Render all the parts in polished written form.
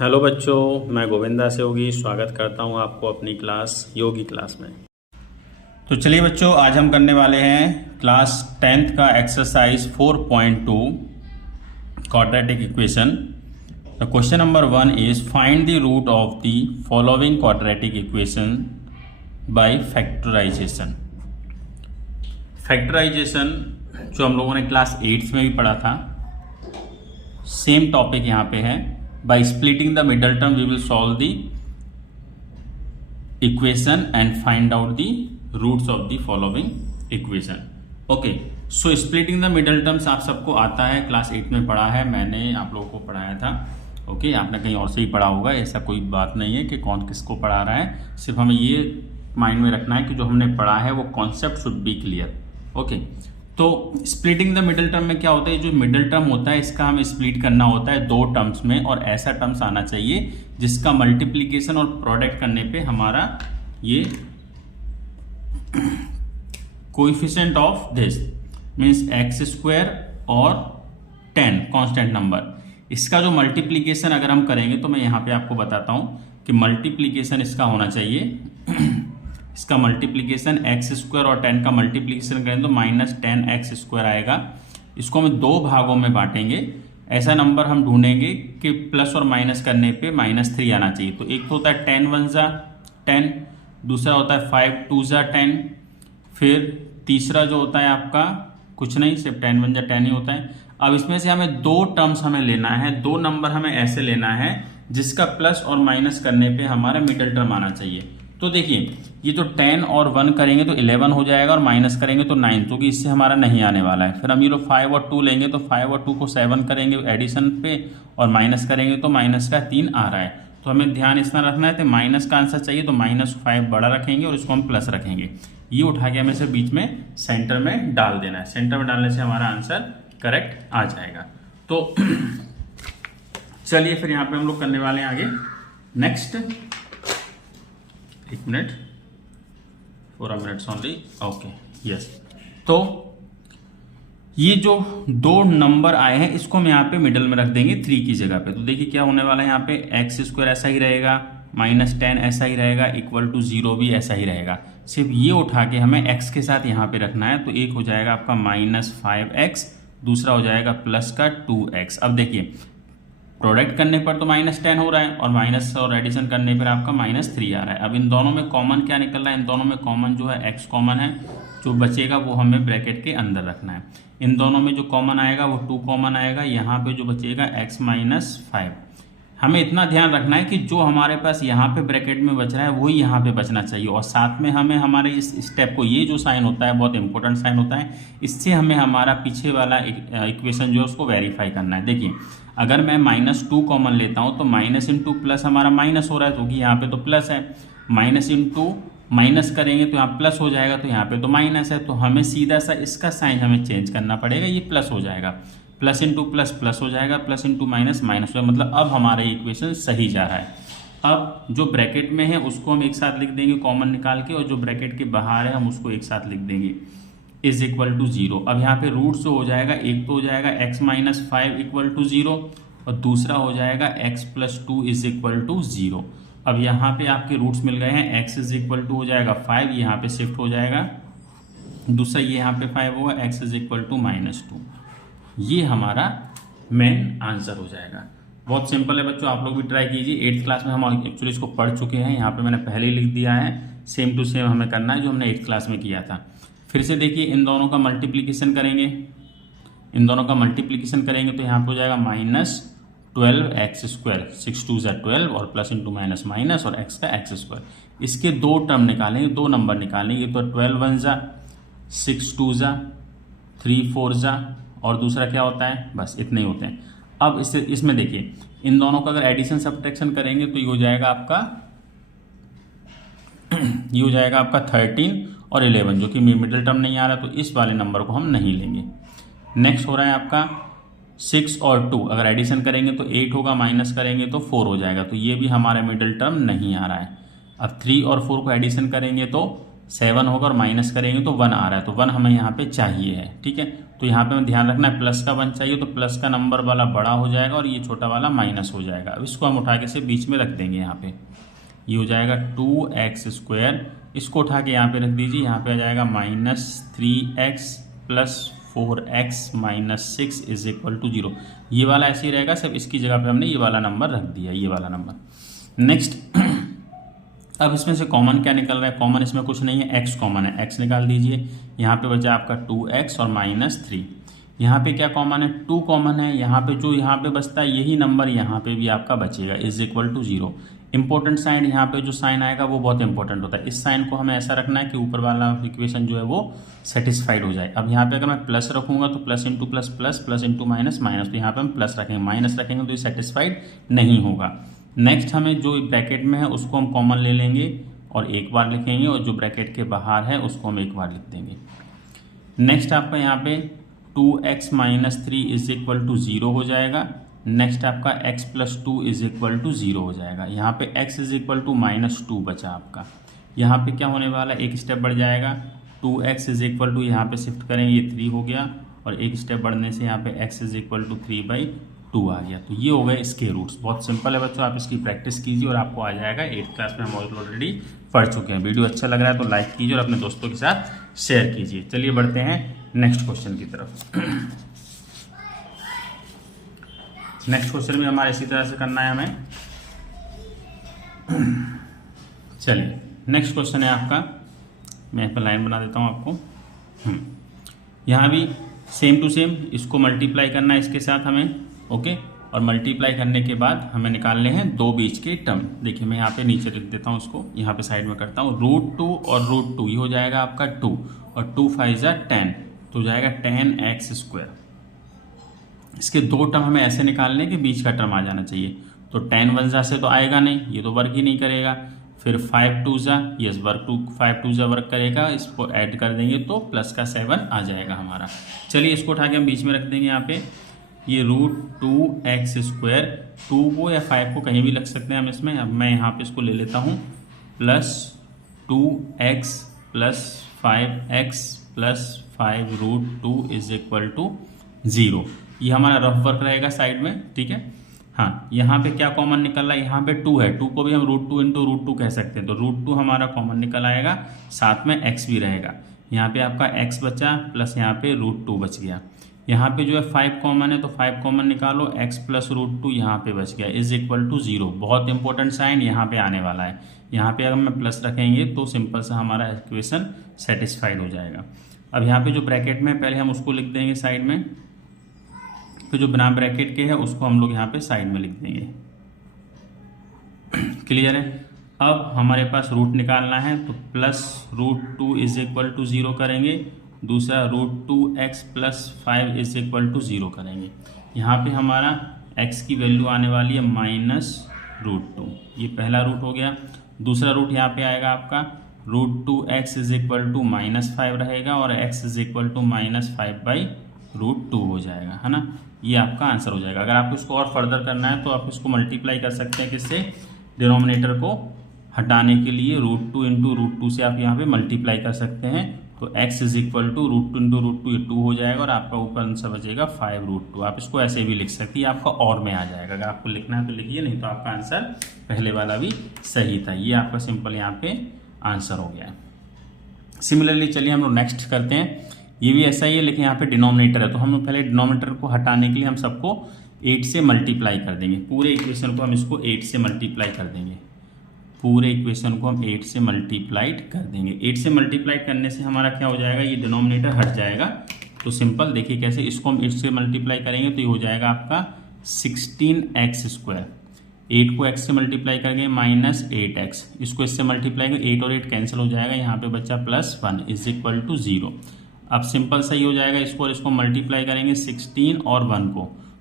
Hello बच्चों, मैं गोविंदा से योगी स्वागत करता हूं आपको अपनी क्लास योगी क्लास में। तो चलिए बच्चों, आज हम करने वाले हैं क्लास 10th का exercise 4.2 quadratic equation. The question number 1 is find the root of the following quadratic equation by factorisation. Factorisation जो हम लोगों ने क्लास 8th में भी पढ़ा था, सेम टॉपिक यहाँ पे है। By splitting the middle term, we will solve the equation and find out the roots of the following equation. Okay, so splitting the middle terms आप सबको आता है, क्लास 8 में पढ़ा है, मैंने आप लोगों को पढ़ाया था। ओके, आपने कहीं और से ही पढ़ा होगा, ऐसा कोई बात नहीं है कि कौन किसको पढ़ा रहा है। सिर्फ हमें ये माइंड में रखना है कि जो हमने पढ़ा है वो concept should be clear. Okay, तो स्प्लिटिंग द मिडिल टर्म में क्या होता है, जो मिडिल टर्म होता है इसका हमें स्प्लिट करना होता है दो टर्म्स में, और ऐसा टर्म्स आना चाहिए जिसका मल्टीप्लीकेशन और प्रोडक्ट करने पे हमारा ये coefficient of this means x square और 10 कांस्टेंट नंबर, इसका जो मल्टीप्लीकेशन अगर हम करेंगे तो मैं यहाँ पे आपको बताता हूँ कि मल्टीप्लीकेशन इसका होना चाहिए इसका मल्टीप्लिकेशन एक्स स्क्वायर और 10 का मल्टीप्लिकेशन करें तो -10x² आएगा। इसको हम दो भागों में बांटेंगे। ऐसा नंबर हम ढूंढेंगे कि प्लस और माइनस करने पे -3 आना चाहिए। तो एक तो होता है 10 1 जा 10, दूसरा होता है 5 2 जा 10, फिर तीसरा जो होता है आपका कुछ नहीं, सिर्फ 10 1 जा 10 ही होता है। अब इसमें से हमें दो टर्म्स हमें लेना है, दो नंबर हमें ऐसे लेना है जिसका प्लस और माइनस करने पे हमारा मिडिल टर्म आना चाहिए। तो देखिए, ये जो 10 और 1 करेंगे तो 11 हो जाएगा, और माइनस करेंगे तो 9, क्योंकि इससे हमारा नहीं आने वाला है। फिर हम ये लोग 5 और 2 लेंगे तो 5 और 2 को 7 करेंगे एडिशन पे, और माइनस करेंगे तो माइनस का 3 आ रहा है। तो हमें ध्यान इसमें रखना है, तो माइनस का आंसर चाहिए तो -5 बड़ा रखेंगे और इसको हम प्लस रखेंगे। ये उठा के हमें से बीच में सेंटर में डाल देना है। सेंटर में डालने से हमारा आंसर करेक्ट आ जाएगा। तो चलिए फिर यहाँ पे हम लोग करने वाले हैं आगे नेक्स्ट। एक minute, 4 minutes only. Okay, yes. तो ये जो दो नंबर आए हैं इसको हम यहाँ पे मिडल में रख देंगे 3 की जगह पे। तो देखिए क्या होने वाला है, यहाँ पे x² ऐसा ही रहेगा, -10 ऐसा ही रहेगा, = 0 भी ऐसा ही रहेगा। सिर्फ ये उठा के हमें x के साथ यहाँ पे रखना है। तो एक हो जाएगा आपका -5x, दूसरा हो जाएगा प्लस का 2x। अब देखिए, प्रोडक्ट करने पर तो -10 हो रहा है, और माइनस और एडिशन करने पर आपका -3 आ रहा है। अब इन दोनों में कॉमन क्या निकल रहा है, इन दोनों में कॉमन जो है x कॉमन है, जो बचेगा वो हमें ब्रैकेट के अंदर रखना है। इन दोनों में जो कॉमन आएगा वो 2 कॉमन आएगा, यहाँ पे जो बचेगा x - 5। हमें इतना ध्यान रखना है कि जो हमारे पास यहाँ पे ब्रैकेट में बच रहा है वही यहाँ पे बचना चाहिए, और साथ में हमें हमारे इस स्टेप को, ये जो साइन होता है बहुत इंपॉर्टेंट साइन होता है, इससे हमें हमारा पीछे वाला इक्वेशन जो है उसको वेरीफाई करना है। देखिए, अगर मैं -2 कॉमन लेता हूँ तो माइनस इंटू प्लस हमारा माइनस हो रहा है, क्योंकि यहाँ पे तो प्लस है। माइनस इंटू माइनस करेंगे तो यहाँ प्लस हो जाएगा, तो यहाँ पे तो माइनस है। तो हमें सीधा सा इसका साइन हमें चेंज करना पड़ेगा, ये प्लस हो जाएगा। प्लस इंटू प्लस प्लस हो जाएगा, प्लस इंटू माइनस माइनस हो जाएगा। मतलब अब हमारा इक्वेशन सही जा रहा है। अब जो ब्रैकेट में है उसको हम एक साथ लिख देंगे कॉमन निकाल के, और जो ब्रैकेट के बाहर है हम उसको एक साथ लिख देंगे = 0। अब यहाँ पे रूट से हो जाएगा, एक तो हो जाएगा x - 5 = 0, और दूसरा हो जाएगा x + 2 = 0। अब यहाँ पे आपके रूट्स मिल गए हैं, x = हो जाएगा 5, यहाँ पे शिफ्ट हो जाएगा, दूसरा ये यहाँ पे 5 होगा, x = -2। ये हमारा मेन आंसर हो जाएगा। बहुत सिंपल है बच्चों, आप लोग भी ट्राई कीजिए। 8th क्लास में हम एक्चुअली इसको पढ़ चुके हैं, यहाँ पे मैंने पहले ही लिख दिया है। सेम टू सेम हमें करना है जो हमने 8th क्लास में किया था। फिर से देखिए, इन दोनों का मल्टीप्लिकेशन करेंगे, इन दोनों का मल्टीप्लिकेशन करेंगे तो यहाँ पे हो जाएगा -12x², 6 2 जा 12, और प्लस इंटू माइनस माइनस, और x का x²। इसके दो टर्म निकालेंगे, दो नंबर निकालेंगे। तो 12 1 जा 6 2 जा 3 4 जा, और दूसरा क्या होता है, बस इतने ही होते हैं। अब इसमें देखिए, इन दोनों का अगर एडिशन सब्ट्रैक्शन करेंगे तो ये हो जाएगा आपका 13 और 11, जो कि मिडिल टर्म नहीं आ रहा, तो इस वाले नंबर को हम नहीं लेंगे। नेक्स्ट हो रहा है आपका 6 और 2, अगर एडिशन करेंगे तो 8 होगा, माइनस करेंगे तो 4 हो जाएगा, तो ये भी हमारा मिडिल टर्म नहीं आ रहा है। अब 3 और 4 को एडिशन करेंगे तो 7 होगा और माइनस करेंगे तो 1 आ रहा है, तो 1 हमें यहाँ पे चाहिए है। ठीक है, तो यहाँ पे हमें ध्यान रखना है प्लस का 1 चाहिए, तो प्लस का नंबर वाला बड़ा हो जाएगा और ये छोटा वाला माइनस हो जाएगा। अब इसको हम उठा के से बीच में रख देंगे, यहाँ पे ये हो जाएगा 2x²। इसको उठा के यहाँ पे रख दीजिए, यहाँ पे आ जाएगा -3x + 4x - 6 = 0। ये वाला ऐसे ही रहेगा, सब इसकी जगह पे हमने ये वाला नंबर रख दिया, ये वाला नंबर। नेक्स्ट अब इसमें से कॉमन क्या निकल रहा है? कॉमन इसमें कुछ नहीं है, x कॉमन है, x निकाल दीजिए। यहाँ पे बचा आपका 2x और -3। यहाँ पे क्या कॉमन है? 2 कॉमन है। यहाँ पे जो यहाँ पे बचता है यही नंबर यहाँ पे भी आपका बचेगा, = 0। इंपॉर्टेंट साइन यहाँ पे जो साइन आएगा वो बहुत इंपॉर्टेंट होता है। इस साइन को हमें ऐसा रखना है कि ऊपर वाला इक्वेशन जो है वो सेटिस्फाइड हो जाए। अब यहाँ पे अगर मैं प्लस रखूंगा तो plus into plus plus, plus into minus minus, तो यहाँ पे हम प्लस रखेंगे, माइनस रखेंगे तो ये सेटिस्फाइड नहीं होगा। नेक्स्ट हमें जो ब्रैकेट में है उसको हम कॉमन ले लेंगे और एक बार लिखेंगे, और जो ब्रैकेट के बाहर है उसको हम एक बार लिख देंगे। नेक्स्ट आपका यहाँ पे 2x - 3 = 0 हो जाएगा। नेक्स्ट आपका x + 2 = 0 हो जाएगा। यहाँ पे x = -2 बचा आपका। यहाँ पे क्या होने वाला, एक स्टेप बढ़ जाएगा, 2x = यहाँ पे शिफ्ट करेंगे, ये 3 हो गया, और एक स्टेप बढ़ने से यहाँ पे x = 3/2 आ गया। तो ये हो गए इसके रूट्स। बहुत सिंपल है बच्चों, आप इसकी प्रैक्टिस कीजिए और आपको आ जाएगा। 8th क्लास में हम ऑलरेडी पढ़ चुके हैं। वीडियो अच्छा लग रहा है तो लाइक कीजिए और अपने दोस्तों के साथ शेयर कीजिए। चलिए बढ़ते हैं नेक्स्ट क्वेश्चन की तरफ। नेक्स्ट क्वेश्चन भी हमारे इसी तरह से करना है हमें। चलिए नेक्स्ट क्वेश्चन है आपका, मैं यहाँ पर लाइन बना देता हूँ आपको। यहाँ भी सेम टू सेम इसको मल्टीप्लाई करना है इसके साथ हमें, ओके। और मल्टीप्लाई करने के बाद हमें निकालने हैं दो बीच के टर्म। देखिए मैं यहाँ पे नीचे लिख देता हूँ, उसको यहाँ पे साइड में करता हूँ। √2 और √2 ये हो जाएगा आपका 2, और 2 × 5 = 10, तो हो जाएगा 10x²। इसके दो टर्म हमें ऐसे निकालने के बीच का टर्म आ जाना चाहिए। तो 10 × 1 से तो आएगा नहीं, ये तो वर्क ही नहीं करेगा। फिर 5 × 2 यस वर्क, 5 × 2 वर्क करेगा, इसको ऐड कर देंगे तो प्लस का 7 आ जाएगा हमारा। चलिए इसको उठा के हम बीच में रख देंगे यहाँ पे। ये √2x², 2 को या 5 को कहीं भी लग सकते हैं हम इसमें। अब मैं यहाँ पे इसको ले लेता हूँ, +2x + 5x + 5 √2 = 0। ये हमारा रफ वर्क रहेगा साइड में, ठीक है। हाँ, यहाँ पे क्या कॉमन निकल रहा है? यहाँ पे 2 है, 2 को भी हम √2 × √2 कह सकते हैं। तो √2 हमारा कॉमन निकल आएगा, साथ में x भी रहेगा। यहाँ पे आपका x बचा, प्लस यहाँ पे √2 बच गया। यहाँ पे जो है 5 कॉमन है, तो 5 कॉमन निकालो, x + √2 यहाँ पे बच गया, = 0। बहुत इंपॉर्टेंट साइन यहाँ पे आने वाला है। यहाँ पे अगर मैं प्लस रखेंगे तो सिंपल सा हमारा इक्वेशन सेटिस्फाइड हो जाएगा। अब यहाँ पे जो ब्रैकेट में पहले हम उसको लिख देंगे साइड में, फिर जो बिना ब्रैकेट के है उसको हम लोग यहाँ पे साइड में लिख देंगे। क्लियर है? अब हमारे पास रूट निकालना है, तो +√2 = 0 करेंगे, दूसरा √2x + 5 = 0 करेंगे। यहाँ पे हमारा x की वैल्यू आने वाली है -√2, ये पहला रूट हो गया। दूसरा रूट यहाँ पे आएगा आपका √2x = -5 रहेगा, और x =-5/√2 हो जाएगा, है ना। ये आपका आंसर हो जाएगा। अगर आपको इसको और फर्दर करना है तो आप इसको मल्टीप्लाई कर सकते हैं, किससे? डिनोमिनेटर को हटाने के लिए √2 × √2 से आप यहाँ पे मल्टीप्लाई कर सकते हैं। तो x = √2 × √2, ये 2 हो जाएगा, और आपका ऊपर आंसर बचेगा 5√2। आप इसको ऐसे भी लिख सकती है, आपका और में आ जाएगा। अगर आपको लिखना है तो लिखिए, नहीं तो आपका आंसर पहले वाला भी सही था। ये आपका सिंपल यहाँ पे आंसर हो गया है। सिमिलरली चलिए हम लोग नेक्स्ट करते हैं। ये भी ऐसा ही है, लेकिन यहाँ पे डिनोमिनेटर है, तो हम पहले डिनोमिनेटर को हटाने के लिए हम सबको 8 से मल्टीप्लाई कर देंगे। पूरे इक्वेशन को हम इसको 8 से मल्टीप्लाई कर देंगे। पूरे इक्वेशन को हम 8 से मल्टीप्लाइड कर देंगे। 8 से मल्टीप्लाइड करने से हमारा क्या हो जाएगा? ये डिनोमिनेटर हट जाएगा। तो सिंपल देखिए कैसे, इसको हम 8 से मल्टीप्लाई करेंगे तो ये हो जाएगा आपका 16x²। 8 को x से मल्टीप्लाई करेंगे -8x, इसको इससे मल्टीप्लाई करेंगे, 8 और 8 कैंसिल हो जाएगा, यहाँ पे बच्चा +1 = 0। अब सिंपल सही हो जाएगा, इसको और इसको मल्टीप्लाई करेंगे 16 और 1 को,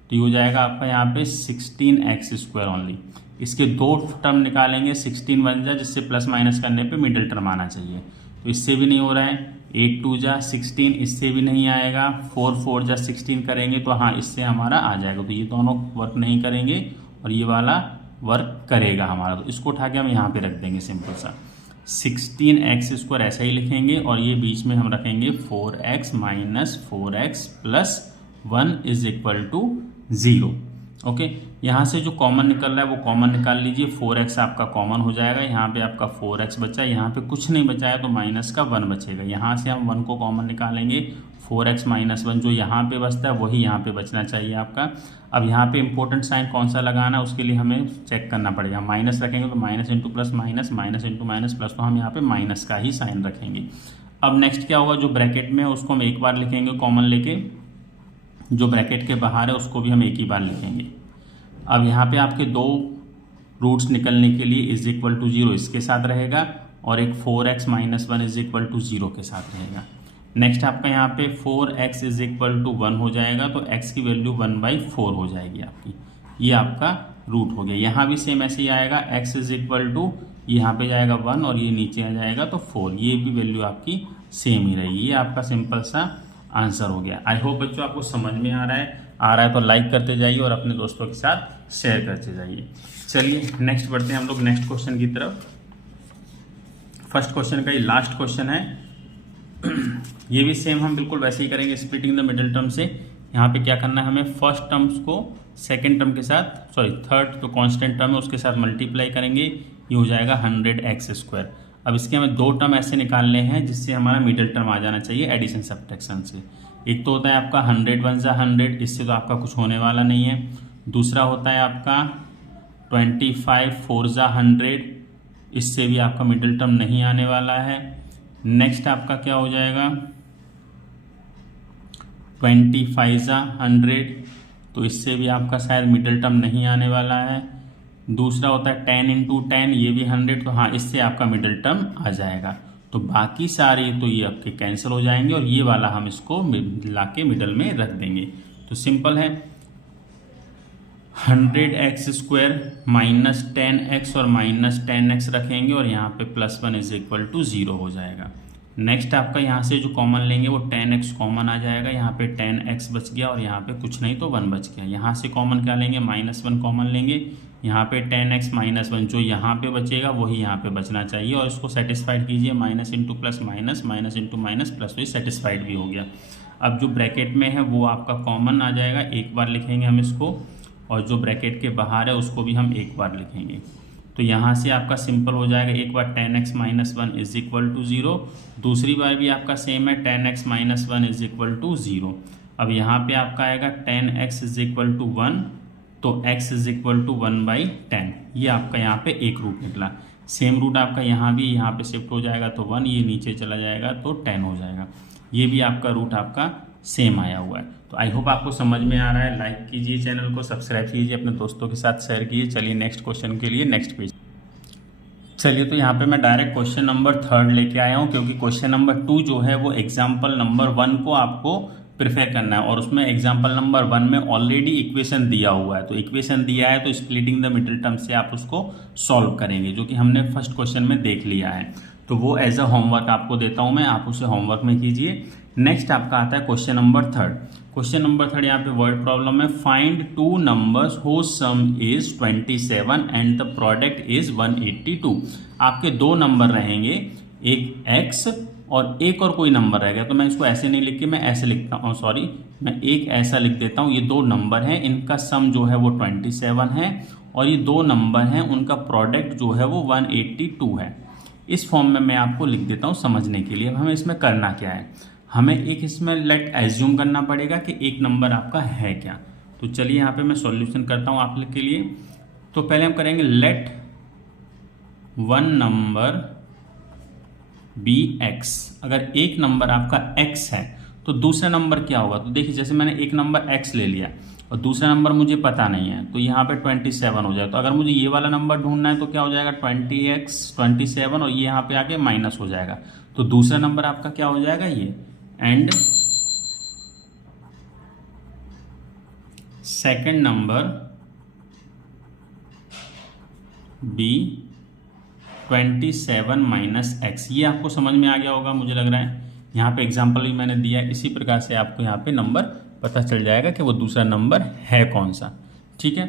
तो ये हो जाएगा आपका यहाँ पे 16x² ओनली। इसके दो टर्म निकालेंगे, 16 बन जाए, जिससे प्लस माइनस करने पे मिडिल टर्म आना चाहिए। तो इससे भी नहीं हो रहा है। 8 × 2 = 16, इससे भी नहीं आएगा। 4 × 4 = 16 करेंगे तो हाँ, इससे हमारा आ जाएगा। तो ये दोनों वर्क नहीं करेंगे और ये वाला वर्क करेगा हमारा। तो इसको उठा के हम यहाँ पे रख देंगे सिंपल सा। 16x² ऐसा ही लिखेंगे और ये बीच में हम रखेंगे 4x minus 4x plus 1 is equal to 0। Okay, यहाँ से जो कॉमन निकल रहा है वो कॉमन निकाल लीजिए। 4x आपका कॉमन हो जाएगा, यहाँ पे आपका 4x बचा, यहाँ पे कुछ नहीं बचा है तो माइनस का 1 बचेगा। यहाँ से हम 1 को कॉमन निकालेंगे, 4x माइनस 1 जो यहाँ पे बचता है वही यहाँ पे बचना चाहिए आपका। अब यहाँ पे इंपॉर्टेंट साइन कौन सा लगाना है उसके लिए हमें चेक करना पड़ेगा। माइनस रखेंगे तो minus into plus minus, minus into minus plus, तो हम यहाँ पे माइनस का ही साइन रखेंगे। अब नेक्स्ट क्या होगा, जो ब्रैकेट में है उसको हम एक बार लिखेंगे कॉमन लेके, जो ब्रैकेट के बाहर है उसको भी हम एक ही बार लिखेंगे। अब यहाँ पे आपके दो रूट्स निकलने के लिए इज इक्वल टू 0 इसके साथ रहेगा और एक 4x minus 1 is equal to 0 के साथ रहेगा। नेक्स्ट आपका यहाँ पे 4x इज इक्वल टू 1 हो जाएगा तो x की वैल्यू 1/4 हो जाएगी आपकी। ये आपका रूट हो गया। यहाँ भी सेम ऐसे ही आएगा, x इज इक्वल टू यहाँ पे जाएगा 1 और ये नीचे आ जाएगा तो 4, ये भी वैल्यू आपकी सेम ही रहेगी। ये आपका सिंपल सा आंसर हो गया। आई होप बच्चों आपको समझ में आ रहा है तो लाइक करते जाइए और अपने दोस्तों के साथ शेयर करते जाइए। चलिए नेक्स्ट बढ़ते हैं हम लोग नेक्स्ट क्वेश्चन की तरफ। फर्स्ट क्वेश्चन का ये लास्ट क्वेश्चन है। ये भी सेम हम बिल्कुल वैसे ही करेंगे, स्प्लिटिंग द मिडिल टर्म से। यहाँ पे क्या करना है, हमें फर्स्ट टर्म्स को सेकंड टर्म के साथ, सॉरी थर्ड तो कांस्टेंट टर्म है उसके साथ मल्टीप्लाई करेंगे, ये हो जाएगा 100x²। अब इसके हमें दो टर्म ऐसे निकालने हैं जिससे हमारा मिडिल टर्म आ जाना चाहिए एडिशन सब्ट्रैक्शन से। एक तो होता है आपका 100 1 जा 100, इससे तो आपका कुछ होने वाला नहीं है। दूसरा होता है आपका 25 4 जा 100, इससे भी आपका मिडिल टर्म नहीं आने वाला है। नेक्स्ट आपका क्या हो जाएगा 25 जा 100, तो इससे भी आपका शायद मिडिल टर्म नहीं आने वाला है। दूसरा होता है 10 × 10, ये भी 100, तो हाँ इससे आपका मिडिल टर्म आ जाएगा। तो बाकी सारे तो ये आपके कैंसिल हो जाएंगे और ये वाला हम इसको ला के मिडल में रख देंगे। तो सिंपल है 100x² माइनस 10x और माइनस 10x रखेंगे और यहाँ पे +1 इज इक्वल टू 0 हो जाएगा। नेक्स्ट आपका यहाँ से जो कॉमन लेंगे वो 10x कॉमन आ जाएगा, यहाँ पे 10x बच गया और यहाँ पे कुछ नहीं तो 1 बच गया। यहाँ से कॉमन क्या लेंगे, -1 कॉमन लेंगे, यहाँ पे 10x माइनस 1 जो यहाँ पे बचेगा वही यहाँ पे बचना चाहिए और इसको सेटिस्फाइड कीजिए, minus into plus minus, minus into minus plus, तो ये सेटिस्फाइड भी हो गया। अब जो ब्रैकेट में है वो आपका कॉमन आ जाएगा, एक बार लिखेंगे हम इसको, और जो ब्रैकेट के बाहर है उसको भी हम एक बार लिखेंगे। तो यहाँ से आपका सिंपल हो जाएगा, एक बार 10x minus 1 is equal to 0, दूसरी बार भी आपका सेम है 10x minus 1 is equal to 0। अब यहाँ पे आपका आएगा 10x इज इक्वल टू 1, तो x इज इक्वल टू 1/10। ये आपका यहाँ पे एक रूट निकला। सेम रूट आपका यहाँ भी, यहाँ पे शिफ्ट हो जाएगा तो 1, ये नीचे चला जाएगा तो 10 हो जाएगा। ये भी आपका रूट आपका सेम आया हुआ है। तो आई होप आपको समझ में आ रहा है। लाइक कीजिए, चैनल को सब्सक्राइब कीजिए, अपने दोस्तों के साथ शेयर कीजिए। चलिए नेक्स्ट क्वेश्चन के लिए नेक्स्ट पेज। चलिए तो यहाँ पे मैं डायरेक्ट क्वेश्चन नंबर 3 लेके आया हूँ, क्योंकि क्वेश्चन नंबर 2 जो है वो एग्जाम्पल नंबर 1 को आपको प्रिफेयर करना है और उसमें एग्जाम्पल नंबर 1 में ऑलरेडी इक्वेशन दिया हुआ है। तो इक्वेशन दिया है तो स्प्लिटिंग द मिडिल टर्म से आप उसको सॉल्व करेंगे, जो कि हमने फर्स्ट क्वेश्चन में देख लिया है। तो वो एज अ होमवर्क आपको देता हूँ मैं, आप उसे होमवर्क में कीजिए। नेक्स्ट आपका आता है क्वेश्चन नंबर 3। क्वेश्चन नंबर 3 यहाँ पे वर्ड प्रॉब्लम है। Find 2 numbers whose sum is 27 and the product is 182। आपके 2 नंबर रहेंगे, एक x और एक और कोई नंबर रहेगा। तो मैं इसको ऐसे नहीं लिख के मैं ऐसे लिखता हूँ, सॉरी मैं एक ऐसा लिख देता हूँ। ये 2 नंबर हैं, इनका सम जो है वो 27 है और ये 2 नंबर हैं, उनका प्रोडक्ट जो है वो 182 है। इस फॉर्म में मैं आपको लिख देता हूँ समझने के लिए। अब हमें इसमें करना क्या है, हमें एक इसमें लेट एज्यूम करना पड़ेगा कि एक नंबर आपका है क्या। तो चलिए यहाँ पे मैं सॉल्यूशन करता हूँ आप लोग के लिए। तो पहले हम करेंगे लेट 1 नंबर बी x। अगर एक नंबर आपका x है तो दूसरा नंबर क्या होगा। तो देखिए जैसे मैंने एक नंबर x ले लिया और दूसरा नंबर मुझे पता नहीं है, तो यहाँ पे 27 हो जाए। तो अगर मुझे ये वाला नंबर ढूंढना है तो क्या हो जाएगा 20x 27 और ये यहाँ पे आके माइनस हो जाएगा। तो दूसरा नंबर आपका क्या हो जाएगा ये, and second number be 27 minus x। ये आपको समझ में आ गया होगा मुझे लग रहा है। यहाँ पे एग्जाम्पल भी मैंने दिया है, इसी प्रकार से आपको यहाँ पे नंबर पता चल जाएगा कि वो दूसरा नंबर है कौन सा। ठीक है,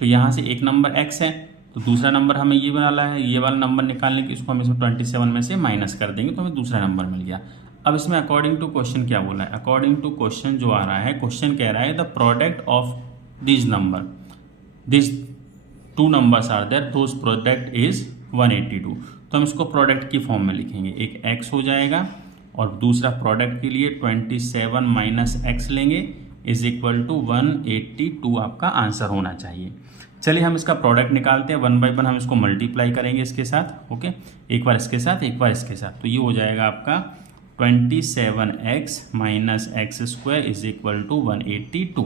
तो यहाँ से एक नंबर x है, तो दूसरा नंबर हमें ये वाला है, ये वाला नंबर निकालने के इसको हम इसमें 27 में से माइनस कर देंगे तो हमें दूसरा नंबर मिल गया। अब इसमें अकॉर्डिंग टू क्वेश्चन क्या बोला है, अकॉर्डिंग टू क्वेश्चन जो आ रहा है, क्वेश्चन कह रहा है the product of this number, this two numbers are there, those product is 182। तो हम इसको प्रोडक्ट की फॉर्म में लिखेंगे, एक x हो जाएगा और दूसरा प्रोडक्ट के लिए 27 माइनस एक्स लेंगे इज इक्वल टू 182 आपका आंसर होना चाहिए। चलिए हम इसका प्रोडक्ट निकालते हैं, 1 बाई 1 हम इसको मल्टीप्लाई करेंगे इसके साथ, ओके, एक बार इसके साथ एक बार इसके साथ, तो ये हो जाएगा आपका 27x minus x square is equal to 182।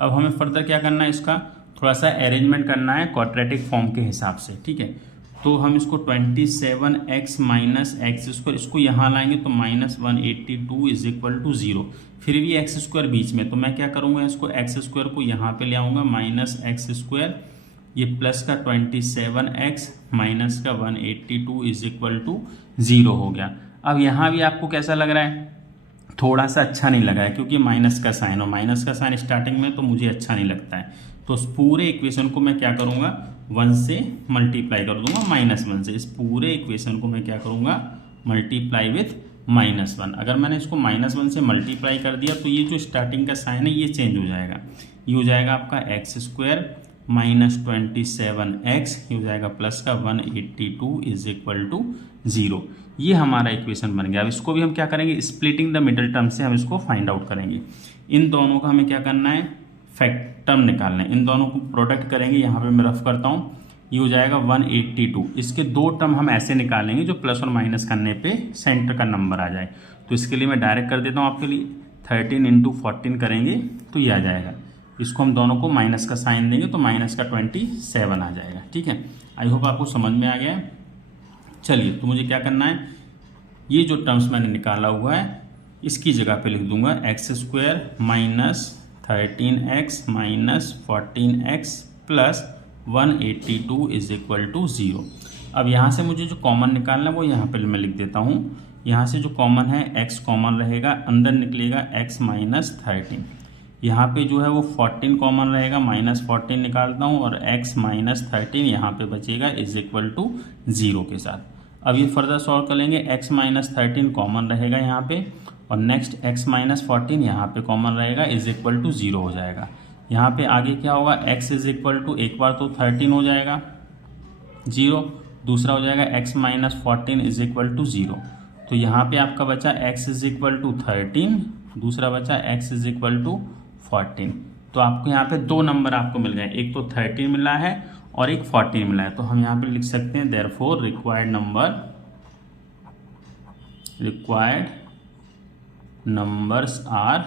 अब हमें फर्दर क्या करना है, इसका थोड़ा सा अरेंजमेंट करना है क्वाड्रेटिक फॉर्म के हिसाब से, ठीक है। तो हम इसको 27x माइनस एक्स स्क्वायर इसको यहाँ लाएंगे तो माइनस 182 इज इक्वल टू 0, फिर भी एक्स स्क्वायर बीच में, तो मैं क्या करूँगा, इसको एक्स स्क्वायर को यहाँ पे ले आऊँगा, माइनस एक्स स्क्वायर, ये प्लस का 27x माइनस का 182 इज इक्वल टू 0 हो गया। अब यहाँ भी आपको कैसा लग रहा है, थोड़ा सा अच्छा नहीं लगा है क्योंकि माइनस का साइन, और माइनस का साइन स्टार्टिंग में तो मुझे अच्छा नहीं लगता है, तो उस पूरे इक्वेशन को मैं क्या करूँगा, 1 से मल्टीप्लाई कर दूंगा -1 से, इस पूरे इक्वेशन को मैं क्या करूँगा, मल्टीप्लाई विथ -1। अगर मैंने इसको -1 से मल्टीप्लाई कर दिया तो ये जो स्टार्टिंग का साइन है ये चेंज हो जाएगा, ये हो जाएगा आपका एक्स स्क्वायर माइनस 27x, ये हो जाएगा प्लस का 182 इज इक्वल टू 0। ये हमारा इक्वेशन बन गया। अब इसको भी हम क्या करेंगे, स्प्लिटिंग द मिडिल टर्म से हम इसको फाइंड आउट करेंगे। इन दोनों का हमें क्या करना है, फैक्ट टर्म निकालना है, इन दोनों को प्रोडक्ट करेंगे, यहाँ पे मैं रफ करता हूँ, ये हो जाएगा 182। इसके दो टर्म हम ऐसे निकालेंगे जो प्लस और माइनस करने पे सेंटर का नंबर आ जाए, तो इसके लिए मैं डायरेक्ट कर देता हूँ आपके लिए, 13 इंटू 14 करेंगे तो ये आ जाएगा, इसको हम दोनों को माइनस का साइन देंगे तो माइनस का 27 आ जाएगा, ठीक है। आई होप आपको समझ में आ गया है। चलिए तो मुझे क्या करना है, ये जो टर्म्स मैंने निकाला हुआ है इसकी जगह पे लिख दूंगा x square minus 13x minus 14x plus 182 is equal to 0। अब यहाँ से मुझे जो कॉमन निकालना है वो यहाँ पे मैं लिख देता हूँ, यहाँ से जो कॉमन है x कॉमन रहेगा, अंदर निकलेगा x माइनस 13, यहाँ पे जो है वो 14 कॉमन रहेगा, -14 निकालता हूँ और x माइनस 13 यहाँ पे बचेगा इज इक्वल टू 0 के साथ। अब ये फर्दर सॉल्व कर लेंगे, x माइनस 13 कॉमन रहेगा यहाँ पे और नेक्स्ट x माइनस 14 यहाँ पे कॉमन रहेगा इज इक्वल टू 0 हो जाएगा। यहाँ पे आगे क्या होगा, x इज इक्वल टू एक बार तो 13 हो जाएगा 0, दूसरा हो जाएगा x minus 14 is equal to 0, तो यहाँ पे आपका बचा x इज इक्वल टू 13, दूसरा बचा x इज इक्वल टू 14। तो आपको यहाँ पे दो नंबर आपको मिल गए, एक तो 13 मिला है और एक 14 मिला है, तो हम यहाँ पे लिख सकते हैं therefore required numbers are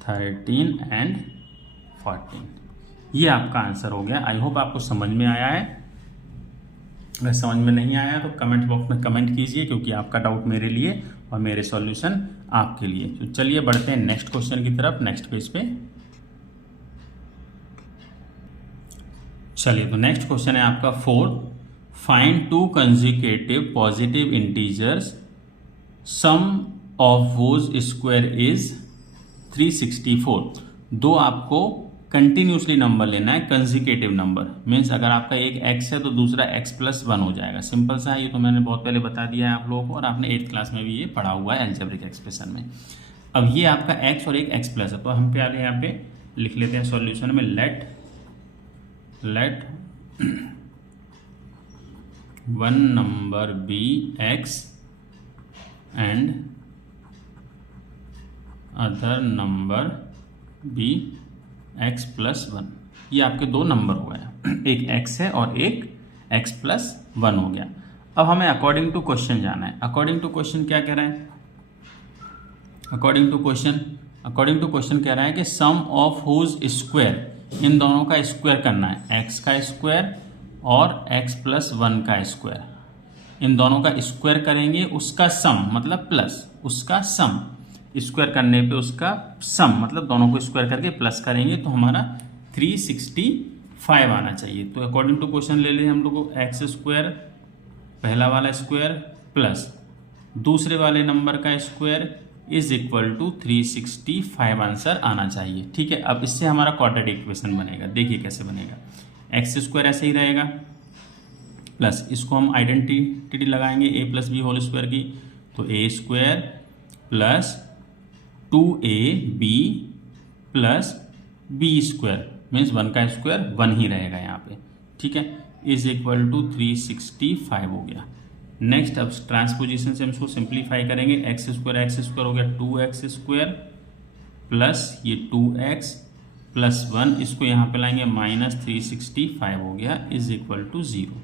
13 and 14। ये आपका आंसर हो गया। आई होप आपको समझ में आया है, अगर समझ में नहीं आया तो कमेंट बॉक्स में कमेंट कीजिए, क्योंकि आपका डाउट मेरे लिए और मेरे सॉल्यूशन आपके लिए। तो चलिए बढ़ते हैं नेक्स्ट क्वेश्चन की तरफ, नेक्स्ट पेज पे। चलिए तो नेक्स्ट क्वेश्चन है आपका 4, find 2 consecutive positive integers sum of whose square is 364। दो आपको कंटिन्यूसली नंबर लेना है, कंसेक्यूटिव नंबर मीन्स अगर आपका एक x है तो दूसरा x प्लस 1 हो जाएगा, सिंपल सा है, ये तो मैंने बहुत पहले बता दिया है आप लोगों को और आपने 8th क्लास में भी ये पढ़ा हुआ है अलजेब्रिक एक्सप्रेशन में। अब ये आपका x और एक x प्लस है, तो हम पहले यहाँ पे लिख लेते हैं सॉल्यूशन में let one number be x and other number be x plus 1। ये आपके दो नंबर हो गए, एक x है और एक x प्लस 1 हो गया। अब हमें अकॉर्डिंग टू क्वेश्चन जाना है। अकॉर्डिंग टू क्वेश्चन क्या कह रहा है, अकॉर्डिंग टू क्वेश्चन कह रहा है कि सम ऑफ हुज स्क्वायर, इन दोनों का स्क्वायर करना है, x का स्क्वायर और x प्लस 1 का स्क्वायर, इन दोनों का स्क्वायर करेंगे, उसका सम मतलब प्लस, उसका सम, स्क्वायर करने पे उसका सम मतलब दोनों को स्क्वायर करके प्लस करेंगे तो हमारा 365 आना चाहिए। तो अकॉर्डिंग टू क्वेश्चन ले लें हम लोग को एक्स स्क्वायर पहला वाला स्क्वायर प्लस दूसरे वाले नंबर का square is equal to 365 answer आना चाहिए, ठीक है। अब इससे हमारा क्वाड्रेटिक इक्वेशन बनेगा, देखिए कैसे बनेगा, एक्स स्क्वायर ऐसे ही रहेगा, प्लस इसको हम आइडेंटिटी लगाएंगे a plus b whole square की, तो a square plus 2ab plus b square means 1 का स्क्वायर 1 ही रहेगा यहाँ पे, ठीक है, इज इक्वल टू 365 हो गया। नेक्स्ट अब ट्रांसपोजिशन से हम इसको सिंप्लीफाई करेंगे, एक्स स्क्वायर हो गया 2x स्क्वायर प्लस ये 2x प्लस 1, इसको यहाँ पे लाएंगे माइनस 365 हो गया इज इक्वल टू 0।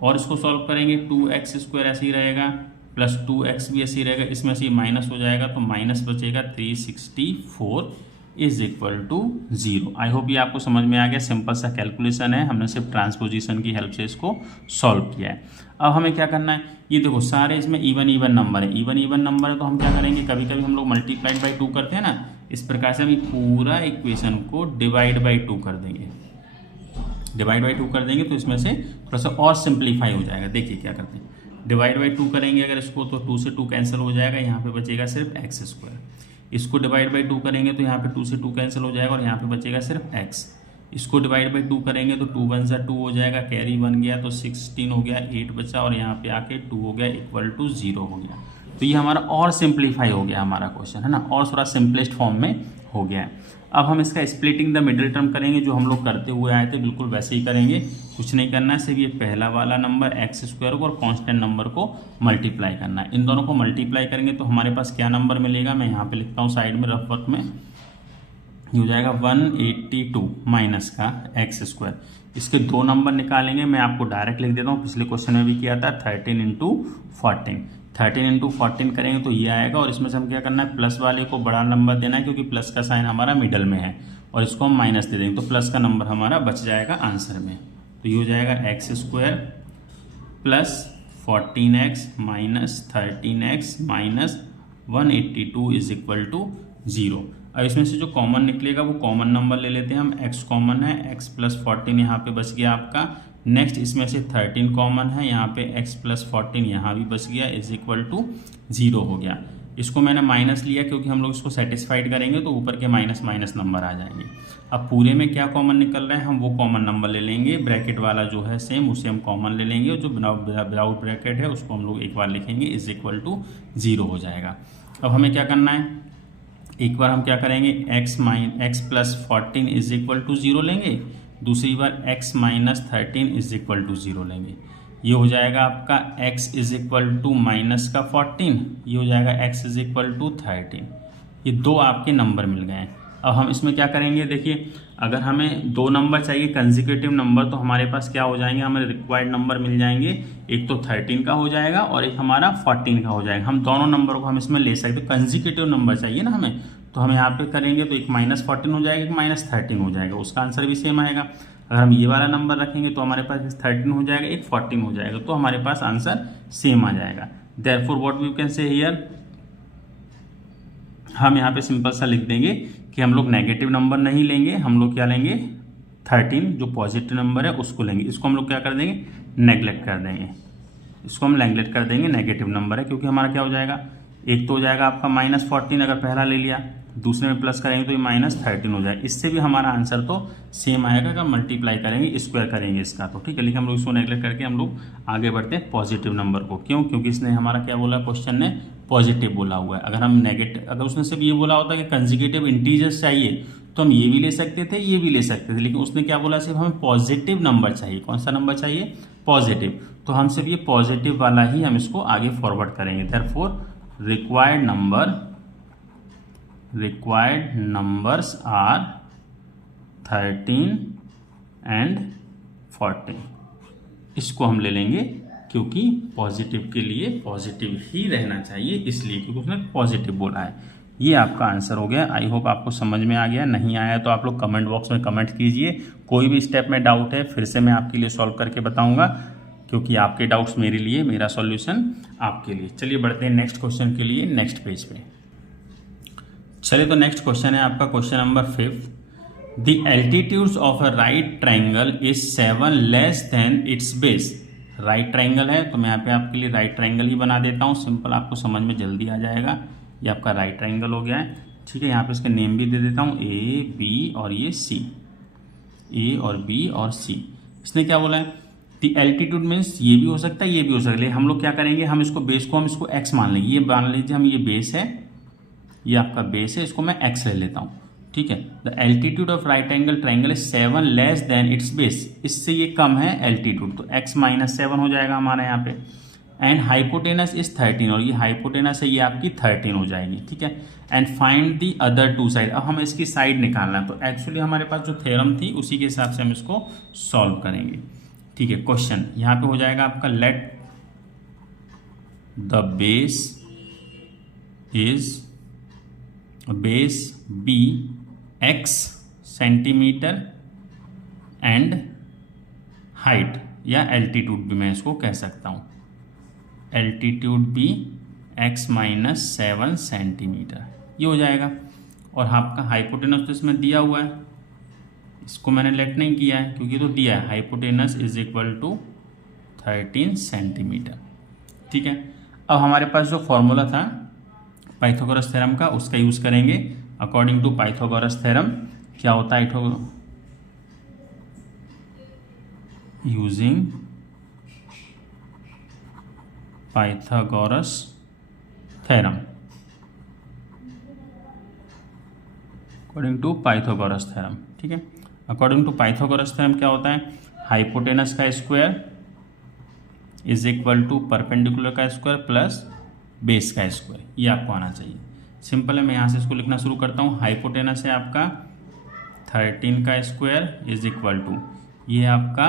और इसको सॉल्व करेंगे, 2x स्क्वायर ऐसे ही रहेगा प्लस 2x भी ऐसे ही रहेगा, इसमें से माइनस हो जाएगा तो माइनस बचेगा 364 is equal to 0। I hope ये आपको समझ में आ गया, सिंपल सा कैलकुलेशन है, हमने सिर्फ ट्रांसपोजिशन की हेल्प से इसको सॉल्व किया है। अब हमें क्या करना है, ये देखो सारे इसमें इवन नंबर है, इवन नंबर है तो हम क्या करेंगे, कभी कभी हम लोग मल्टीप्लाइड बाई 2 करते हैं ना, इस प्रकार से हम पूरा इक्वेशन को डिवाइड बाई 2 कर देंगे, डिवाइड बाई 2 कर देंगे तो इसमें से थोड़ा सा और सिंप्लीफाई हो जाएगा। देखिए क्या करते हैं, डिवाइड बाई 2 करेंगे अगर इसको तो 2 से 2 कैंसिल हो जाएगा, यहाँ पे बचेगा सिर्फ एक्स स्क्वायर। इसको डिवाइड बाई 2 करेंगे तो यहाँ पे 2 से 2 कैंसिल हो जाएगा और यहाँ पे बचेगा सिर्फ x। इसको डिवाइड बाई 2 करेंगे तो 2 1 2 हो जाएगा, कैरी 1 गया तो 16 हो गया, 8 बचा और यहाँ पे आके 2 हो गया इक्वल टू 0 हो गया। तो ये हमारा और सिंप्लीफाई हो गया हमारा क्वेश्चन, है ना, और थोड़ा सिंपलेस्ट फॉर्म में हो गया है। अब हम इसका स्प्लिटिंग द मिडिल टर्म करेंगे, जो हम लोग करते हुए आए थे बिल्कुल वैसे ही करेंगे, कुछ नहीं करना है, सिर्फ ये पहला वाला नंबर एक्स स्क्वायर को और कांस्टेंट नंबर को मल्टीप्लाई करना है। इन दोनों को मल्टीप्लाई करेंगे तो हमारे पास क्या नंबर मिलेगा, मैं यहाँ पे लिखता हूँ साइड में रफ वर्क में, ये हो जाएगा 182 माइनस का एक्स स्क्वायर। इसके 2 नंबर निकालेंगे, मैं आपको डायरेक्ट लिख देता हूँ, पिछले क्वेश्चन में भी किया था, 13 इंटू 14 13 इंटू 14 करेंगे तो ये आएगा और इसमें से हम क्या करना है, प्लस वाले को बड़ा नंबर देना है क्योंकि प्लस का साइन हमारा मिडल में है, और इसको हम माइनस दे देंगे तो प्लस का नंबर हमारा बच जाएगा आंसर में। तो ये हो जाएगा x square plus 14x minus 13x minus 182 is equal to 0। अब इसमें से जो कॉमन निकलेगा वो कॉमन नंबर ले लेते हैं हम, x कॉमन है, x प्लस 14 यहाँ पे बच गया आपका। नेक्स्ट इसमें से 13 कॉमन है, यहाँ पे x प्लस 14 यहाँ भी बच गया इज इक्वल टू 0 हो गया। इसको मैंने माइनस लिया क्योंकि हम लोग इसको सेटिस्फाइड करेंगे तो ऊपर के माइनस माइनस नंबर आ जाएंगे। अब पूरे में क्या कॉमन निकल रहा है, हम वो कॉमन नंबर ले लेंगे, ब्रैकेट वाला जो है सेम उसे हम कॉमन ले लेंगे, और जो विदाउट ब्रैकेट है उसको हम लोग एक बार लिखेंगे इज इक्वल टू 0 हो जाएगा। अब हमें क्या करना है, एक बार हम क्या करेंगे, x plus 14 is equal to 0 लेंगे, दूसरी बार x minus 13 is equal to 0 लेंगे। ये हो जाएगा आपका x is equal to minus का 14, ये हो जाएगा x इज इक्वल टू 13। ये 2 आपके नंबर मिल गए हैं। अब हम इसमें क्या करेंगे, देखिए अगर हमें 2 नंबर चाहिए कंसेक्यूटिव नंबर तो हमारे पास क्या हो जाएंगे, हमें रिक्वायर्ड नंबर मिल जाएंगे, एक तो 13 का हो जाएगा और एक हमारा 14 का हो जाएगा। हम दोनों नंबर को हम इसमें ले सकते हैं, कंसेक्यूटिव नंबर चाहिए ना हमें, तो हम यहाँ पे करेंगे तो एक माइनस 14 हो जाएगा, एक माइनस 13 हो जाएगा, उसका आंसर भी सेम आएगा। अगर हम ये वाला नंबर रखेंगे तो हमारे पास 13 हो जाएगा, एक 14 हो जाएगा, तो हमारे पास आंसर सेम आ जाएगा। Therefore what we can say here, हम यहाँ पे सिंपल सा लिख देंगे कि हम लोग नेगेटिव नंबर नहीं लेंगे, हम लोग क्या लेंगे, 13 जो पॉजिटिव नंबर है उसको लेंगे। इसको हम लोग क्या कर देंगे, नेगलेक्ट कर देंगे, इसको हम नेगलेक्ट कर देंगे, नेगेटिव नंबर है, क्योंकि हमारा क्या हो जाएगा, एक तो हो जाएगा आपका माइनस 14 अगर पहला ले लिया, दूसरे में प्लस करेंगे तो ये माइनस 13 हो जाएगा। इससे भी हमारा आंसर तो सेम आएगा, अगर मल्टीप्लाई करेंगे स्क्वायर करेंगे इसका तो ठीक है, लेकिन हम लोग इसको नेगलेक्ट करके हम लोग आगे बढ़ते हैं पॉजिटिव नंबर को। क्यों, क्योंकि इसने हमारा क्या बोला, क्वेश्चन ने पॉजिटिव बोला हुआ है। अगर हम नेगेटिव, अगर उसने सिर्फ ये बोला होता कि कंसेक्यूटिव इंटीजर्स चाहिए तो हम ये भी ले सकते थे, ये भी ले सकते थे, लेकिन उसने क्या बोला, सिर्फ हमें पॉजिटिव नंबर चाहिए। कौन सा नंबर चाहिए, पॉजिटिव, तो हम सिर्फ ये पॉजिटिव वाला ही हम इसको आगे फॉरवर्ड करेंगे। Therefore required numbers are 13 and 14। इसको हम ले लेंगे क्योंकि पॉजिटिव के लिए पॉजिटिव ही रहना चाहिए, इसलिए क्योंकि उसने पॉजिटिव बोला है। ये आपका आंसर हो गया। आई होप आपको समझ में आ गया, नहीं आया तो आप लोग कमेंट बॉक्स में कमेंट कीजिए। कोई भी स्टेप में डाउट है फिर से मैं आपके लिए सॉल्व करके बताऊंगा, क्योंकि आपके डाउट्स मेरे लिए, मेरा सॉल्यूशन आपके लिए। चलिए बढ़ते हैं नेक्स्ट क्वेश्चन के लिए, नेक्स्ट पेज पे। चलिए तो नेक्स्ट क्वेश्चन है आपका question number 5। The altitudes of a right triangle is 7 less than it's base. Right triangle है तो मैं यहाँ पे आपके लिए राइट ट्राइंगल ही बना देता हूँ, सिंपल, आपको समझ में जल्दी आ जाएगा। ये आपका राइट ट्राइंगल हो गया है, ठीक है। यहाँ पे इसका नेम भी दे देता हूँ, ए बी और ये सी। ए और बी और सी। इसने क्या बोला है, द एल्टीट्यूड मीन्स ये भी हो सकता है ये भी हो सकता है, लेकिन हम लोग क्या करेंगे, हम इसको बेस को हम इसको एक्स मान लेंगे। ये मान लीजिए हम ये बेस है, ये आपका बेस है, इसको मैं एक्स ले लेता हूँ, ठीक है। The altitude of right angle triangle is 7 less than it's base, इससे ये कम है एल्टीट्यूड, तो x माइनस 7 हो जाएगा हमारे यहाँ पे। एंड हाइपोटेनस इज 13, और ये हाइपोटेनस है ये आपकी 13 हो जाएगी, ठीक है। And find the other two side, अब हमें इसकी साइड निकालना है, तो एक्चुअली हमारे पास जो थ्योरम थी उसी के हिसाब से हम इसको सॉल्व करेंगे, ठीक है। क्वेश्चन यहाँ पे हो जाएगा आपका, let the base be x centimetre and height, या एल्टीट्यूड भी मैं इसको कह सकता हूँ, एल्टीट्यूड भी x माइनस 7 सेंटीमीटर, ये हो जाएगा। और आपका हाइपोटेनस तो इसमें दिया हुआ है, इसको मैंने लेट नहीं किया है क्योंकि तो दिया है, hypotenuse is equal to 13 centimetre, ठीक है। अब हमारे पास जो फॉर्मूला था पाइथागोरस थ्योरम का, उसका यूज़ करेंगे। अकॉर्डिंग टू पाइथागोरस थ्योरम क्या होता है, using Pythagoras theorem, according to Pythagoras theorem, ठीक है। अकॉर्डिंग टू पाइथागोरस थ्योरम क्या होता है, हाइपोटेनस का square is equal to perpendicular का स्क्वायर प्लस बेस का स्क्वायर, ये आपको आना चाहिए। सिंपल है, मैं यहाँ से इसको लिखना शुरू करता हूँ। हाइपोटेनस है आपका 13 का स्क्वायर इज इक्वल टू, ये है आपका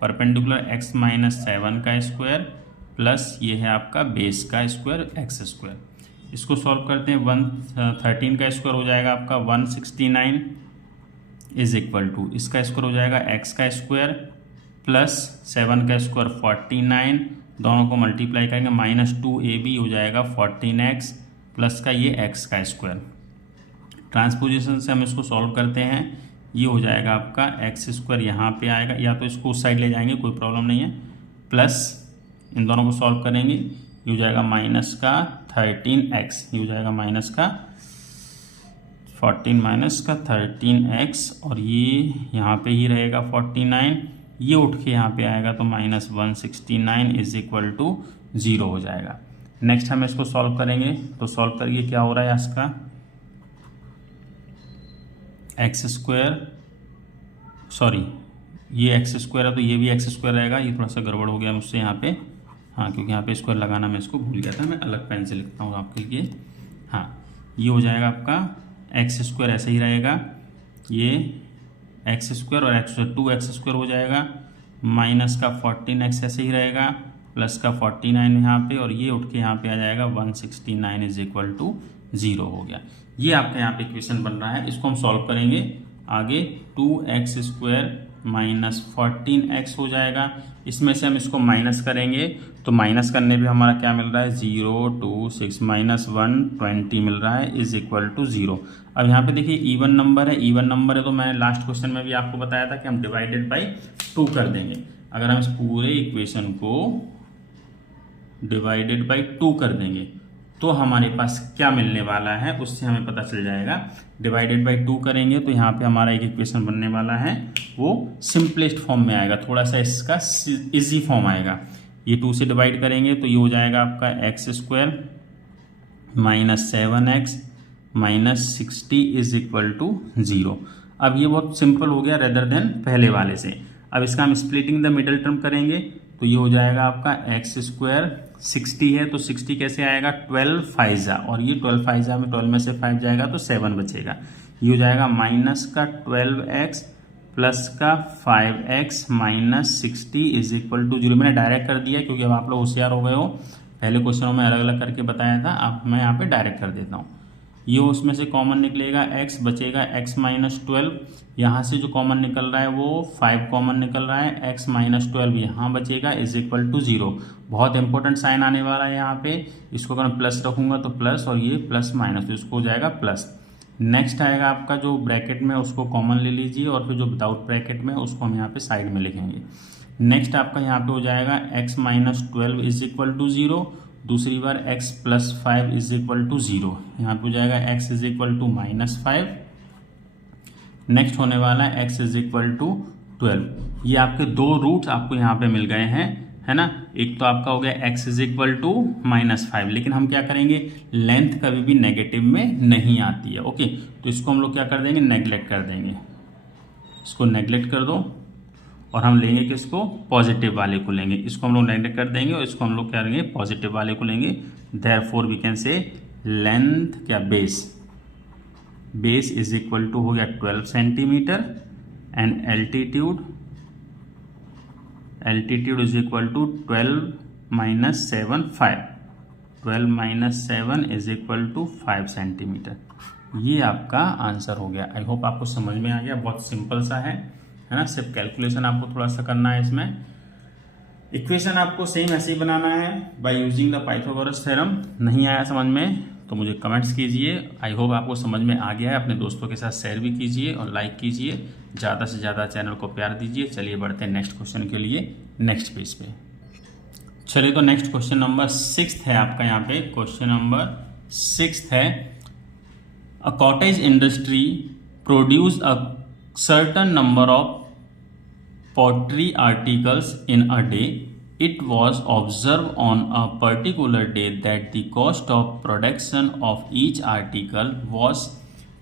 परपेंडिकुलर x माइनस 7 का स्क्वायर प्लस ये है आपका बेस का स्क्वायर x स्क्वायर। इसको सॉल्व करते हैं, 13 का स्क्वायर हो जाएगा आपका 169 इज इक्वल टू, इसका स्क्वायर हो जाएगा x का स्क्वायर प्लस 7 का स्क्वायर 49, दोनों को मल्टीप्लाई करेंगे, माइनस 2ab हो जाएगा 14x प्लस का ये x का स्क्वायर। ट्रांसपोजिशन से हम इसको सॉल्व करते हैं, ये हो जाएगा आपका x स्क्वायर यहाँ पे आएगा, या तो इसको उस साइड ले जाएंगे कोई प्रॉब्लम नहीं है, प्लस इन दोनों को सॉल्व करेंगे, ये हो जाएगा माइनस का 13x, ये हो जाएगा माइनस का 14 माइनस का 13x, और ये यहाँ पे ही रहेगा 49, ये उठ के यहाँ पे आएगा तो माइनस 169 इज इक्वल टू 0 हो जाएगा। नेक्स्ट हम इसको सॉल्व करेंगे, तो सॉल्व करिए क्या हो रहा है इसका, एक्स स्क्वायर, सॉरी ये एक्स स्क्वायर है तो ये भी एक्स स्क्वायर रहेगा, ये थोड़ा सा गड़बड़ हो गया मुझसे यहाँ पे, हाँ क्योंकि यहाँ पे स्क्वायर लगाना मैं इसको भूल गया था, मैं अलग पेन से लिखता हूँ आपके लिए। हाँ ये हो जाएगा आपका एक्स स्क्वायर ऐसे ही रहेगा, ये एक्स स्क्वायर और एक्स 2x स्क्वायर हो जाएगा, माइनस का 14x ऐसे ही रहेगा, प्लस का 49 यहाँ पे, और ये उठ के यहाँ पे आ जाएगा 169 इज इक्वल टू 0 हो गया। ये आपका यहाँ पे इक्वेशन बन रहा है, इसको हम सॉल्व करेंगे आगे। 2x स्क्वायर माइनस 14x हो जाएगा, इसमें से हम इसको माइनस करेंगे तो माइनस करने पे हमारा क्या मिल रहा है, 0 2 6 माइनस 120 मिल रहा है इज इक्वल टू 0। अब यहाँ पे देखिए इवन नंबर है, इवन नंबर है तो मैंने लास्ट क्वेश्चन में भी आपको बताया था कि हम डिवाइडेड बाई 2 कर देंगे। अगर हम इस पूरे इक्वेशन को डिवाइडेड बाई 2 कर देंगे तो हमारे पास क्या मिलने वाला है उससे हमें पता चल जाएगा। डिवाइडेड बाई 2 करेंगे तो यहाँ पे हमारा एक इक्वेशन बनने वाला है, वो सिंपलेस्ट फॉर्म में आएगा, थोड़ा सा इसका इजी फॉर्म आएगा। ये 2 से डिवाइड करेंगे तो ये हो जाएगा आपका x square minus 7x minus 60 is equal to 0। अब ये बहुत सिंपल हो गया रेदर देन पहले वाले से। अब इसका हम स्प्लिटिंग द मिडल टर्म करेंगे तो ये हो जाएगा आपका एक्स स्क्वायर 60 है तो 60 कैसे आएगा, 12 फाइजा, और ये 12 फाइजा में 12 में से 5 जाएगा तो 7 बचेगा, ये हो जाएगा माइनस का 12x प्लस का 5x minus 60 is equal to 0। मैंने डायरेक्ट कर दिया क्योंकि अब आप लोग होशियार हो गए हो, पहले क्वेश्चनों में अलग अलग करके बताया था, अब मैं यहाँ पे डायरेक्ट कर देता हूँ। ये उसमें से कॉमन निकलेगा x, बचेगा x माइनस 12, यहाँ से जो कॉमन निकल रहा है वो 5 कॉमन निकल रहा है, x माइनस 12 यहाँ बचेगा इज इक्वल टू 0। बहुत इंपॉर्टेंट साइन आने वाला है यहाँ पे, इसको अगर मैं प्लस रखूँगा तो प्लस, और ये प्लस माइनस तो इसको हो जाएगा प्लस। नेक्स्ट आएगा आपका जो ब्रैकेट में उसको कॉमन ले लीजिए, और फिर जो विदाउट ब्रैकेट में उसको हम यहाँ पे साइड में लिखेंगे। नेक्स्ट आपका यहाँ पे हो जाएगा x minus 12 is equal to 0, दूसरी बार x plus 5 is equal to 0, यहाँ पे हो जाएगा x is equal to minus 5 next होने वाला है एक्स इज इक्वल टू 12। ये आपके दो रूट्स आपको यहाँ पे मिल गए हैं, है ना। एक तो आपका हो गया एक्स इज इक्वल टू -5, लेकिन हम क्या करेंगे, लेंथ कभी भी नेगेटिव में नहीं आती है, ओके। तो इसको हम लोग क्या कर देंगे, नेगलेक्ट कर देंगे, इसको नेगलेक्ट कर दो और हम लेंगे किसको, पॉजिटिव वाले को लेंगे। इसको हम लोग नेगलेक्ट कर देंगे और इसको हम लोग क्या करेंगे, पॉजिटिव वाले को लेंगे। Therefore we can say length क्या, बेस इज इक्वल टू हो गया 12 centimetre and altitude is equal to 12 - 7 5, 12 - 7 is equal to 5 centimetre. ये आपका आंसर हो गया। आई होप आपको समझ में आ गया, बहुत सिंपल सा है ना। सिर्फ कैलकुलेशन आपको थोड़ा सा करना है इसमें। इक्वेशन आपको सेम ऐसे ही बनाना है by using the Pythagoras theorem. नहीं आया समझ में तो मुझे कमेंट्स कीजिए। आई होप आपको समझ में आ गया है। अपने दोस्तों के साथ शेयर भी कीजिए और लाइक कीजिए। ज़्यादा से ज़्यादा चैनल को प्यार दीजिए। चलिए बढ़ते हैं नेक्स्ट क्वेश्चन के लिए, नेक्स्ट पेज पे। चलिए तो नेक्स्ट क्वेश्चन नंबर 6 है आपका यहाँ पे। क्वेश्चन नंबर 6 है, a cottage industry produce a certain number of pottery articles in a day. It was observed on a particular day that the cost of production of each article was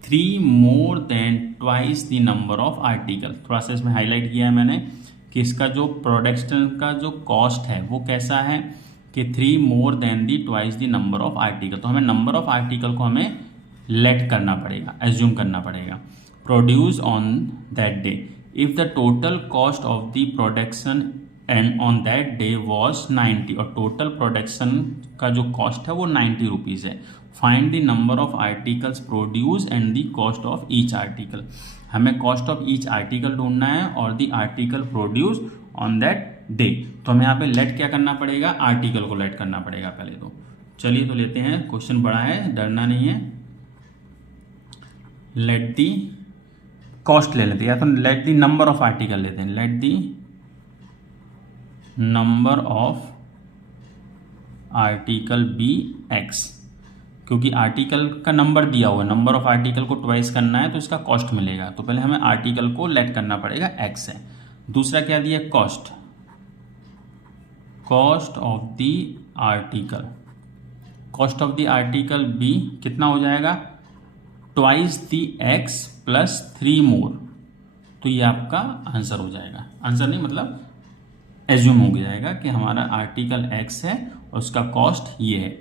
3 more than twice the number of article। थोड़ा सा इसमें highlight किया है मैंने कि इसका जो production का जो कॉस्ट है वो कैसा है कि 3 more than the twice the number of article। तो हमें नंबर ऑफ आर्टिकल को हमें लेट करना पड़ेगा, एज्यूम करना पड़ेगा। Produce on that day if the total cost of the production and on that day was 90, और टोटल प्रोडक्शन का जो कॉस्ट है वो 90 रुपीज़ है। Find the number of articles produce and the cost of each article. हमें cost of each article ढूंढना है और the article produce on that day. तो हमें यहाँ पे लेट क्या करना पड़ेगा, आर्टिकल को लेट करना पड़ेगा पहले तो। चलिए तो लेते हैं, क्वेश्चन बड़ा है, डरना नहीं है। लेट दी कॉस्ट ले लेते हैं या तो let the number of article लेते हैं। Let the number of article be x, क्योंकि आर्टिकल का नंबर दिया हुआ है, नंबर ऑफ आर्टिकल को ट्वाइस करना है तो इसका कॉस्ट मिलेगा। तो पहले हमें आर्टिकल को लेट करना पड़ेगा, एक्स है। दूसरा क्या दिया, cost, cost of the article, cost of the article be कितना हो जाएगा, twice the x plus 3 more. तो ये आपका आंसर हो जाएगा, आंसर नहीं मतलब एज्यूम हो जाएगा कि हमारा आर्टिकल एक्स है और उसका कॉस्ट ये है।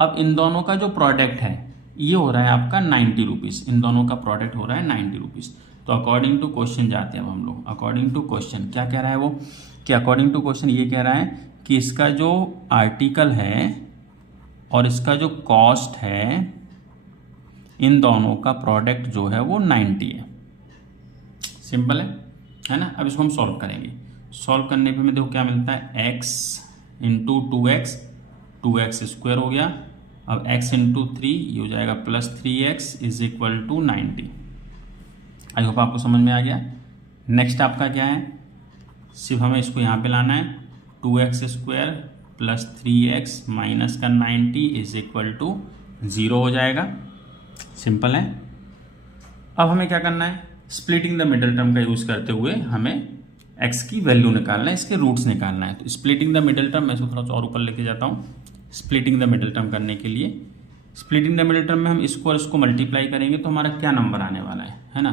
अब इन दोनों का जो प्रोडक्ट है ये हो रहा है आपका 90 रुपीज़, इन दोनों का प्रोडक्ट हो रहा है 90 रुपीज़। तो अकॉर्डिंग टू क्वेश्चन जाते हैं अब हम लोग। अकॉर्डिंग टू क्वेश्चन क्या कह रहा है वो, कि अकॉर्डिंग टू क्वेश्चन ये कह रहा है कि इसका जो आर्टिकल है और इसका जो कॉस्ट है, इन दोनों का प्रोडक्ट जो है वो 90 है। सिंपल है ना। अब इसको हम सॉल्व करेंगे। सॉल्व करने पे में देखो क्या मिलता है, x into 2x, 2x square हो गया। अब x इंटू 3 ये हो जाएगा plus 3x is equal to 90। I hope आपको समझ में आ गया। नेक्स्ट आपका क्या है, सिर्फ हमें इसको यहाँ पे लाना है। 2x square plus 3x minus का 90 इज इक्वल टू 0 हो जाएगा। सिंपल है। अब हमें क्या करना है, स्प्लिटिंग द मिडिल टर्म का यूज करते हुए हमें x की वैल्यू निकालना है, इसके रूट्स निकालना है। तो स्प्लिटिंग द मिडिल टर्म, मैं इसको थोड़ा सा और ऊपर लेके जाता हूँ। स्प्लिटिंग द मिडिल टर्म करने के लिए, स्प्लिटिंग द मिडिल टर्म में हम इसको और इसको मल्टीप्लाई करेंगे तो हमारा क्या नंबर आने वाला है ना,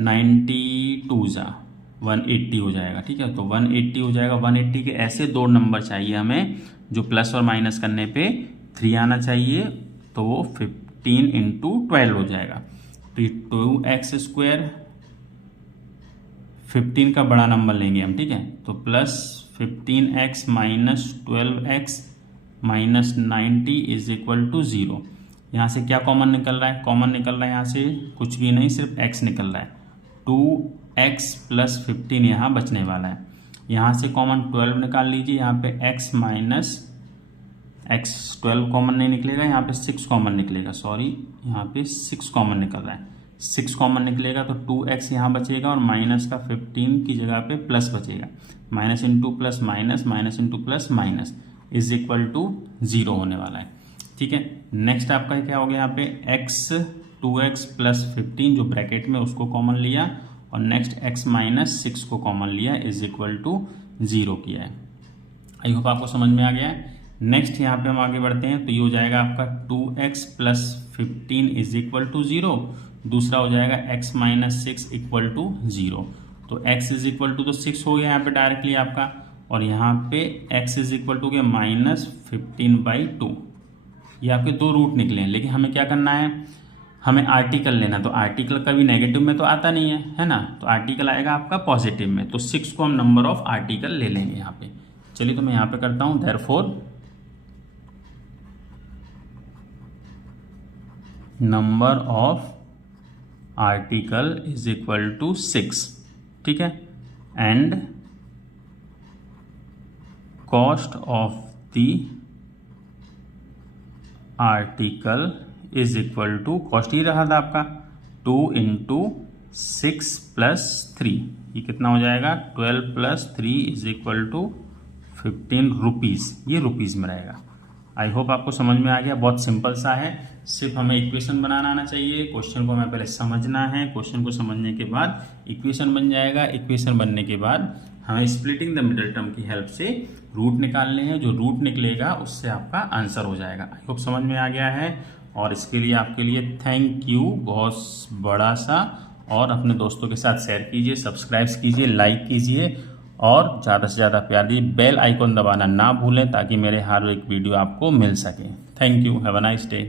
92 जा 180 हो जाएगा। ठीक है, तो 180 हो जाएगा। 180 के ऐसे दो नंबर चाहिए हमें जो प्लस और माइनस करने पे 3 आना चाहिए, तो वो 15 इंटू 12 हो जाएगा। तो ये 2x स्क्वायर, 15 का बड़ा नंबर लेंगे हम, ठीक है। तो plus 15x minus 12x minus 90 is equal to 0। यहाँ से क्या कॉमन निकल रहा है, कॉमन निकल रहा है यहाँ से कुछ भी नहीं, सिर्फ x निकल रहा है। 2x प्लस 15 यहाँ बचने वाला है। यहाँ से कॉमन 12 निकाल लीजिए, यहाँ पे x माइनस x 12 कॉमन नहीं निकलेगा, यहाँ पे 6 कॉमन निकलेगा। सॉरी, यहाँ पे 6 कॉमन निकल रहा है। 6 कॉमन निकलेगा तो 2x यहाँ बचेगा और माइनस का 15 की जगह पे प्लस बचेगा। Minus into plus minus, minus into plus minus is equal to 0 होने वाला है। ठीक है, नेक्स्ट आपका क्या हो गया, यहाँ पे x 2x प्लस 15 जो ब्रैकेट में उसको कॉमन लिया और नेक्स्ट x माइनस 6 को कॉमन लिया इज इक्वल टू 0 किया है। आई होप आपको समझ में आ गया है। नेक्स्ट यहाँ पे हम आगे बढ़ते हैं तो ये हो जाएगा आपका 2x plus 15 is equal to 0, दूसरा हो जाएगा x माइनस 6 इक्वल टू 0। तो x इज इक्वल टू तो 6 हो गया यहाँ पे डायरेक्टली आपका, और यहाँ पे x इज इक्वल टू के माइनस 15/2। ये आपके दो रूट निकले हैं, लेकिन हमें क्या करना है, हमें आर्टिकल लेना। तो आर्टिकल कभी नेगेटिव में तो आता नहीं है ना, तो आर्टिकल आएगा आपका पॉजिटिव में। तो 6 को हम नंबर ऑफ आर्टिकल ले लेंगे यहाँ पे। चलिए तो मैं यहाँ पे करता हूँ therefore number of article is equal to 6, ठीक है, and cost of the article is equal to, cost ही रहा था आपका 2 इंटू 6 प्लस 3, ये कितना हो जाएगा 12 plus 3 is equal to 15 rupees, ये रुपीज़ में रहेगा। आई होप आपको समझ में आ गया। बहुत सिंपल सा है, सिर्फ हमें इक्वेशन बनाना आना चाहिए। क्वेश्चन को हमें पहले समझना है, क्वेश्चन को समझने के बाद इक्वेशन बन जाएगा। इक्वेशन बनने के बाद हमें स्प्लिटिंग द मिडिल टर्म की हेल्प से रूट निकालने हैं। जो रूट निकलेगा उससे आपका आंसर हो जाएगा। आई होप समझ में आ गया है, और इसके लिए आपके लिए थैंक यू बहुत बड़ा सा। और अपने दोस्तों के साथ शेयर कीजिए, सब्सक्राइब कीजिए, लाइक कीजिए और ज़्यादा से ज़्यादा प्यार दीजिए। बेल आइकॉन दबाना ना भूलें ताकि मेरे हर एक वीडियो आपको मिल सके। Thank you, have a nice day.